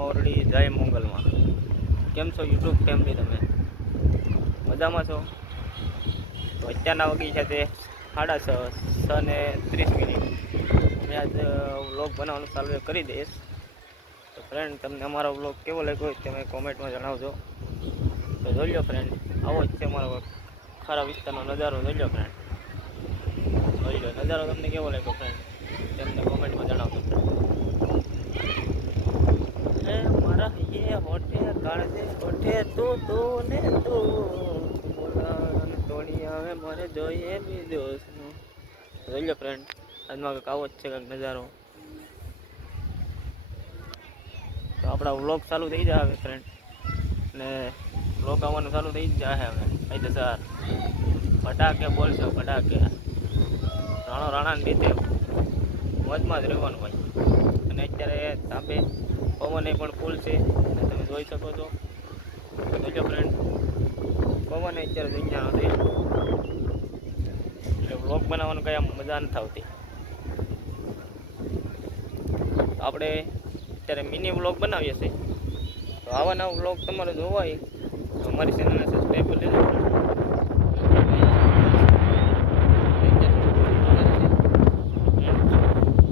મોરડી જય મંગલમાં. કેમ છો યુટ્યુબ ફેમિલી? તમે મજામાં છો? તો અત્યારના વાગી છે તે 6:30. મેં આજ વ્લોગ બનાવવાનું ચાલુ કરી દઈશ. તો ફ્રેન્ડ, તમને અમારો વ્લોગ કેવો લાગ્યો તમે કોમેન્ટમાં જણાવજો. તો જોઈ લો ફ્રેન્ડ, આવો જ છે અમારો ખારા વિસ્તારનો નજારો. જોઈ લો ફ્રેન્ડ, જોઈ લો નજારો તમને કેવો લાગ્યો ફ્રેન્ડ, તેમને કોમેન્ટમાં જણાવજો. હે મારા એ હોઠે કાળજે હોઠે તું ને તું બોલાને તોડી આવે મારે જોઈએ બીજો. જોઈ લો ફ્રેન્ડ, આજમાં કંઈક આવો જ છે કંઈક નજારો. તો આપણા વ્લોગ ચાલુ થઈ જાય હવે ફ્રેન્ડ, ને વ્લોગ આવવાનું ચાલુ થઈ જ જાય હવે કાયદેસર. ફટાકે બોલશો ફટાકે, રાણાની રીતે મોજમાં જ રહેવાનું હોય. અને અત્યારે તાપે પવન એ પણ ફૂલ છે, અને તમે જોઈ શકો છો. જોજો ફ્રેન્ડ, પવન અત્યારે દુનિયા નથી, એટલે વ્લોગ બનાવવાનું કંઈ આમ મજા નથી આવતી. આપણે અત્યારે મિની વ્લોગ બનાવીએ છીએ. તો આવા નવા વ્લોગ તમારે જોવા હોય તો અમારી ચેનલને સબસ્ક્રાઈબ કરી લેજો.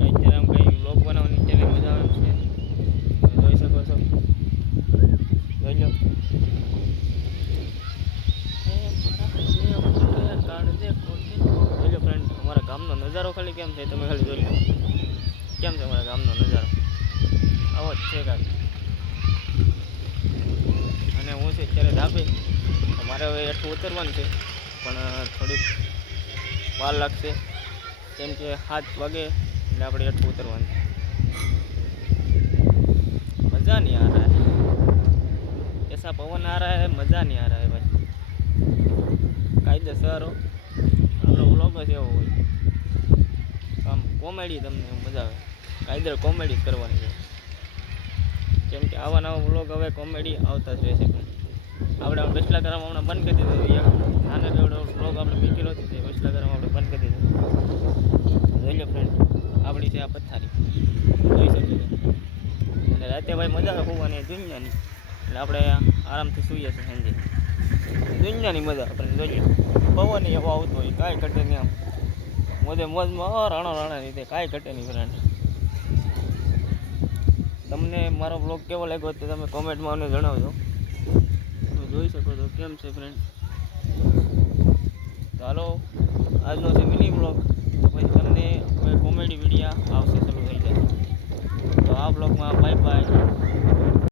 અત્યારે આમ કંઈ વ્લોગ બનાવવાની અત્યારે મજા આવે છે, જોઈ શકો છો. જોઈ લો, જોઈ લો ફ્રેન્ડ, અમારા ગામનો નજારો ખાલી કેમ છે તમે ખાલી જોઈ લો. કેમ છે અમારા ગામનો નજારો? આવો જ છે કાંઈક. અને હું છે અત્યારે ધાબે. મારે હવે એટલું ઉતરવાનું છે, પણ થોડીક વાર લાગશે, કેમ કે 7 વાગે એટલે આપણે એટલું ઉતરવાનું છે. મજા નહીં આ રહા હે, ऐसा पवन आ रहा है, मज़ा नहीं आ रहा है भाई. કાયદેસર આપણો વ્લોગ જ એવો હોય, આમ કોમેડી તમને મજા આવે. કાયદેસર કોમેડી કરવાની છે, કેમ કે આવા નવા વ્લોગ હવે કોમેડી આવતા જ રહેશે. આપણે ઇન્સ્ટાગ્રામ હમણાં બંધ કરી દીધું. એક નાનો જેવડો વ્લોગ આપણે મૂકેલો હતો, તે ઇન્સ્ટાગ્રામ આપણે બંધ કરી દીધું. જોઈ લો ફ્રેન્ડ, આપણી છે આ પથારી, જોઈ શકો છો. અને રાતે ભાઈ મજા આવે હોવાની દુનિયાની, એટલે આપણે આરામથી સૂઈએ છીએ સાંજે. દુનિયાની મજા આપણે જોઈએ. પવન એવો આવતો હોય, કાંઈ ઘટે નહીં. આમ મોજમાં રાણા રીતે કાંઈ ઘટે નહીં ફ્રેન્ડ. તમને મારો બ્લોગ કેવો લાગ્યો તો તમે કોમેન્ટમાં અમને જણાવજો. તમે જોઈ શકો છો કેમ છે ફ્રેન્ડ. ચાલો, આજનો છે મિની બ્લોગ. તો પછી તમને કોઈ કોમેડી વિડીયો આવશે, શરૂ થઈ જાય. તો આ બ્લોગમાં બાય.